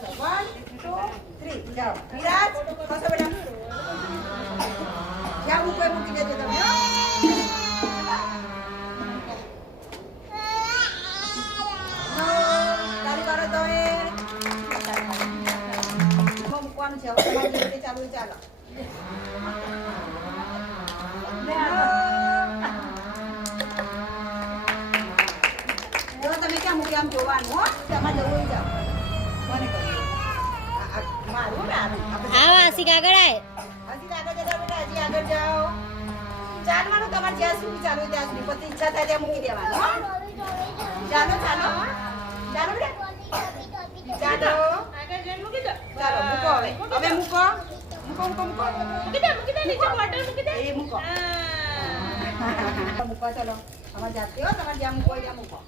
1 2 3 જાઓ વિરાજ ખસો બેટા જ્યાં મૂકો એ મૂકી દેજો તમે હો. તારી કરો તો એ મૂકવાનું છે હવે તમારી રીતે ચાલુ ચાલો તમે ક્યાં મૂકી આમ જોવાનું હો તમારે જવું જાઓ કોને કહ્યું મારું ને આવો આશિક આગળ આય હજી આગળ જતા બેટા હજી આગળ જાઓ ચાલવાનું તમારે જ્યાં સુધી ચાલુ હોય ત્યાં સુધી પછી ઈચ્છા થાય ત્યાં મૂકી દેવાનું હો ચાલો ચાલો ચાલો બેટા ચાલો આગળ જઈને મૂકી દો. ચાલો મૂકો હવે હવે મૂકો મૂકો મૂકી દે નીચે બોટલ મૂકી દે. એ મૂકો હા. મૂકો ચલો તમારે જાતે હો તમારે જ્યાં મૂકો હોય ત્યાં મૂકો